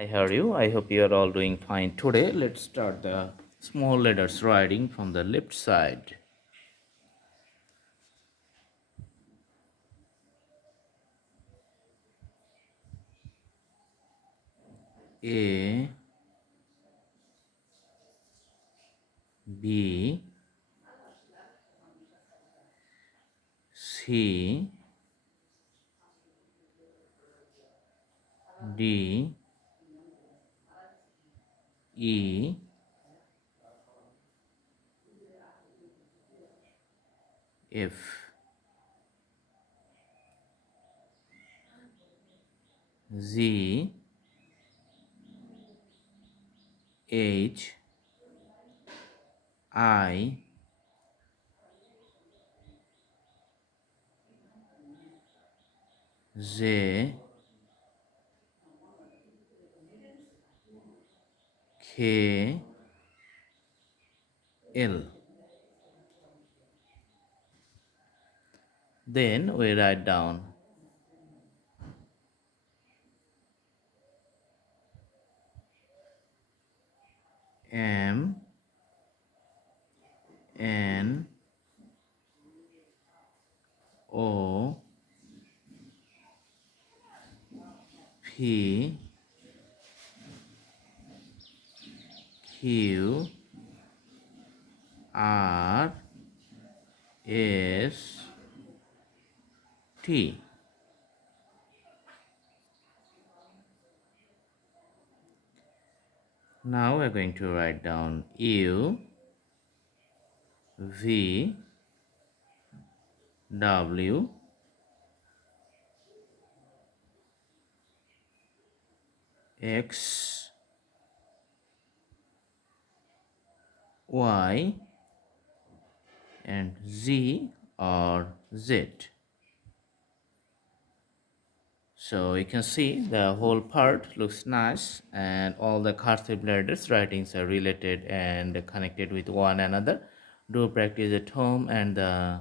Hi, how are you? I hope you are all doing fine today. Let's start the small letters writing from the left side. A, B, C, D, E, F, Z, H, I, J, K, L. Then we write down M, N, O, P, Q, R, S, T. Now we're going to write down U, V, W, X, Y, and Z or Z. So you can see the whole part looks nice and all the cursive letters writings are related and connected with one another. Do practice at home and the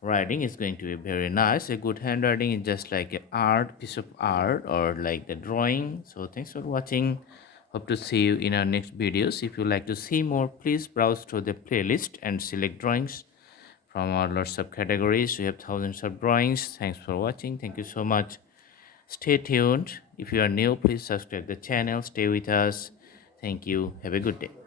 writing is going to be very nice. A good handwriting is just like an art piece of art or like the drawing. So thanks for watching. Hope to see you in our next videos. If you like to see more, please browse through the playlist and select drawings from our lots of categories. We have thousands of drawings. Thanks for watching. Thank you so much. Stay tuned. If you are new, please subscribe the channel. Stay with us. Thank you. Have a good day.